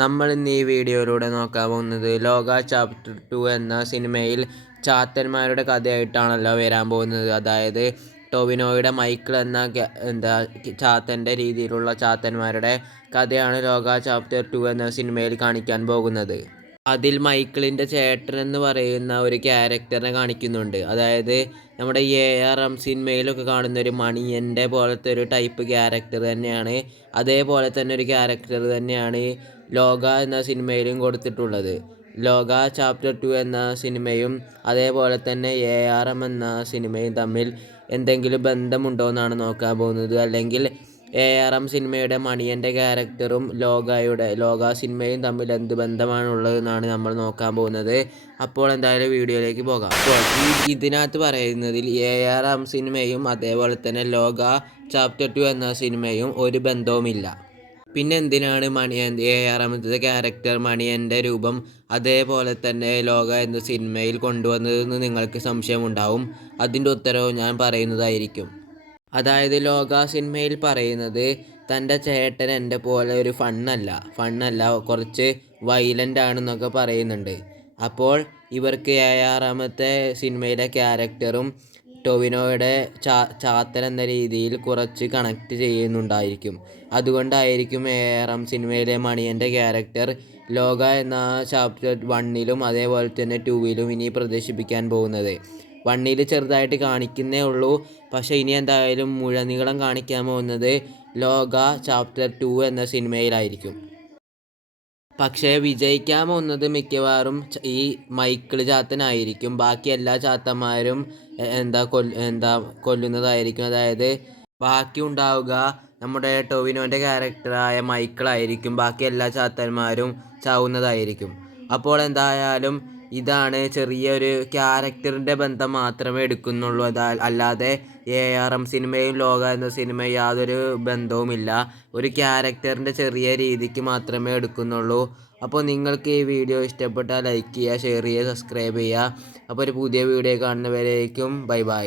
നമ്മൾ ഇന്ന് ഈ വീഡിയോയിലൂടെ നോക്കാൻ പോകുന്നത് ലോക ചാപ്റ്റർ 2 എന്ന സിനിമയിൽ ചാത്തന്മാരുടെ കഥയായിട്ടാണല്ലോ വരാൻ പോകുന്നത്. അതായത് ടൊവിനോയുടെ മൈക്കിൾ എന്ന ചാത്തൻ്റെ രീതിയിലുള്ള ചാത്തന്മാരുടെ കഥയാണ് ലോക ചാപ്റ്റർ 2 എന്ന സിനിമയിൽ കാണിക്കാൻ പോകുന്നത്. അതിൽ മൈക്കിളിൻ്റെ ചേട്ടൻ എന്ന് പറയുന്ന ഒരു ക്യാരക്ടറിനെ കാണിക്കുന്നുണ്ട്. അതായത് നമ്മുടെ AR സിനിമയിലൊക്കെ കാണുന്ന ഒരു മണിയൻ്റെ പോലത്തെ ഒരു ടൈപ്പ് ക്യാരക്ടർ തന്നെയാണ്. അതേപോലെ തന്നെ ഒരു ക്യാരക്ടർ തന്നെയാണ് ലോക എന്ന സിനിമയിലും കൊടുത്തിട്ടുള്ളത്. ലോക ചാപ്റ്റർ 2 എന്ന സിനിമയും അതേപോലെ തന്നെ ARM എന്ന സിനിമയും തമ്മിൽ എന്തെങ്കിലും ബന്ധമുണ്ടോ എന്നാണ് നോക്കാൻ പോകുന്നത്. അല്ലെങ്കിൽ ARM സിനിമയുടെ മണിയൻ്റെ ക്യാരക്ടറും ലോക സിനിമയും തമ്മിൽ എന്ത് ബന്ധമാണുള്ളതെന്നാണ് നമ്മൾ നോക്കാൻ പോകുന്നത്. അപ്പോൾ എന്തായാലും വീഡിയോയിലേക്ക് പോകാം. അപ്പോൾ ഇതിനകത്ത് പറയുന്നതിൽ ARM സിനിമയും അതേപോലെ തന്നെ ലോക ചാപ്റ്റർ 2 എന്ന സിനിമയും ഒരു ബന്ധവുമില്ല. പിന്നെ എന്തിനാണ് ARM ക്യാരക്ടർ മണിയൻ്റെ രൂപം അതേപോലെ തന്നെ ലോക എന്ന സിനിമയിൽ കൊണ്ടുവന്നതെന്ന് നിങ്ങൾക്ക് സംശയമുണ്ടാവും. അതിൻ്റെ ഉത്തരവും ഞാൻ പറയുന്നതായിരിക്കും. അതായത് ലോക സിനിമയിൽ പറയുന്നത് തൻ്റെ ചേട്ടൻ എൻ്റെ പോലെ ഒരു ഫണ്ണല്ല കുറച്ച് വയലൻ്റ് ആണെന്നൊക്കെ പറയുന്നുണ്ട്. അപ്പോൾ ഇവർക്ക് ARM സിനിമയിലെ ക്യാരക്ടറും ടൊവിനോയുടെ ചാത്തൻ എന്ന രീതിയിൽ കുറച്ച് കണക്റ്റ് ചെയ്യുന്നുണ്ടായിരിക്കും. അതുകൊണ്ടായിരിക്കും ARM സിനിമയിലെ മണിയൻ്റെ ക്യാരക്ടർ ലോക എന്ന ചാപ്റ്റർ 1ലും അതേപോലെ തന്നെ 2ലും ഇനി പ്രദർശിപ്പിക്കാൻ പോകുന്നത്. 1ൽ ചെറുതായിട്ട് കാണിക്കുന്നേ ഉള്ളൂ. പക്ഷേ ഇനി എന്തായാലും മുഴുനീളം കാണിക്കാൻ പോകുന്നത് ലോക ചാപ്റ്റർ 2 എന്ന സിനിമയിലായിരിക്കും. പക്ഷേ വിജയിക്കാൻ പോകുന്നത് മിക്കവാറും ഈ മൈക്കിൾ ചാത്തനായിരിക്കും. ബാക്കി എല്ലാ ചാത്തന്മാരും കൊല്ലുന്നതായിരിക്കും. അതായത് ബാക്കി ഉണ്ടാവുക നമ്മുടെ ടൊവിനോൻ്റെ ക്യാരക്ടറായ മൈക്കിളായിരിക്കും. ബാക്കി എല്ലാ ചാത്തന്മാരും ചാവുന്നതായിരിക്കും. അപ്പോൾ എന്തായാലും ഇതാണ് ചെറിയൊരു ക്യാരക്ടറിൻ്റെ ബന്ധം മാത്രമേ എടുക്കുന്നുള്ളൂ. അല്ലാതെ ARM സിനിമയും ലോക എന്ന സിനിമയും യാതൊരു ബന്ധവുമില്ല. ഒരു ക്യാരക്ടറിൻ്റെ ചെറിയ രീതിക്ക് മാത്രമേ എടുക്കുന്നുള്ളൂ. അപ്പോൾ നിങ്ങൾക്ക് ഈ വീഡിയോ ഇഷ്ടപ്പെട്ടാൽ ലൈക്ക് ചെയ്യുക, ഷെയർ ചെയ്യുക, സബ്സ്ക്രൈബ് ചെയ്യുക. അപ്പോൾ ഒരു പുതിയ വീഡിയോ കാണുന്നവരേക്കും ബൈ ബൈ.